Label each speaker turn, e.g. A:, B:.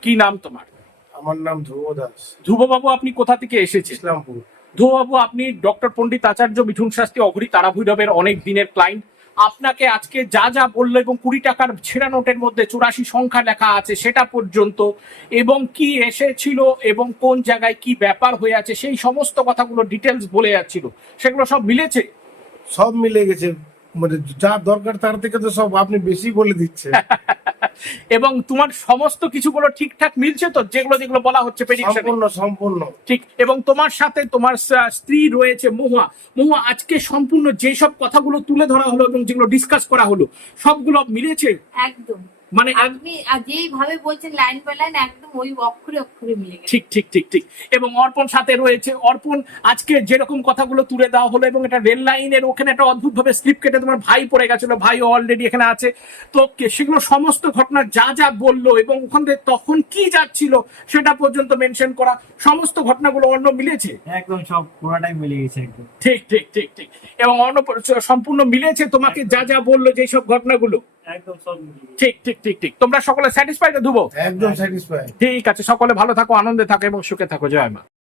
A: কি নাম তোমার?
B: আমার নাম ধ্রুব দাস।
A: ধ্রুববাবু, আপনি কোথা থেকে এসেছেন?
B: ইসলামপুর।
A: ধ্রুববাবু, আপনি ডক্টর পণ্ডিত আচার্য মিঠুন শাস্ত্রী অঘরী তারাভৈরবের অনেক দিনের ক্লায়েন্ট। আপনাকে আজকে যা যা বললো এবং 20 টাকার ছেঁড়া নোটের মধ্যে 84 সংখ্যা লেখা আছে সেটা পর্যন্ত, এবং কি এসেছিল এবং কোন জায়গায় কি ব্যাপার হয়ে আছে সেই সমস্ত কথাগুলো ডিটেলস বলে যাচ্ছিল, সেগুলো সব মিলেছে?
B: সব মিলে গেছে, মানে যা দরকার তার থেকে তো সব আপনি বেশি বলে দিচ্ছে।
A: এবং তোমার সমস্ত কিছুগুলো ঠিকঠাক মিলছে তো, যেগুলো যেগুলো বলা হচ্ছে প্রেডিকশনে?
B: সম্পূর্ণ সম্পূর্ণ
A: ঠিক। এবং তোমার সাথে তোমার স্ত্রী রয়েছে মহুয়া। মহুয়া, আজকে সম্পূর্ণ যেসব কথাগুলো তুলে ধরা হলো এবং যেগুলো ডিসকাস করা হলো সবগুলো মিলেছে?
C: একদম,
A: মানে
C: আপনি যেইভাবে বলছেন লাইন বাই লাইন একদম ওই অক্ষরে অক্ষরে মিলে গেছে।
A: ঠিক ঠিক ঠিক ঠিক। এবং অর্পণ সাথে রয়েছে। অর্পণ, আজকে যেরকম কথাগুলো তুলে দেওয়া হলো এবং এটা রেল লাইনের ওখানে একটা অদ্ভুত ভাবে স্লিপ কেটে তোমার ভাই পড়ে গেছিল, ভাইও অলরেডি এখানে আছে, তো সেগুলো সমস্ত ঘটনা যা যা বললো এবং ওখান থেকে তখন কি যাচ্ছিল সেটা পর্যন্ত মেনশন করা, সমস্ত ঘটনাগুলো অন্য মিলেছে?
D: একদম সব পুরোটাই মিলে গেছে একদম।
A: ঠিক ঠিক ঠিক ঠিক। এবং অন্য সম্পূর্ণ মিলেছে তোমাকে যা যা বললো যেসব ঘটনাগুলো?
D: একদম সব মিলে গেছে।
A: ঠিক ঠিক ঠিক ঠিক। তোমরা সকলে স্যাটিসফাইড ধ্রুব?
B: একদম স্যাটিসফাই।
A: ঠিক আছে, সকলে ভালো থাকো, আনন্দে থাকো এবং সুখে থাকো। জয় মা।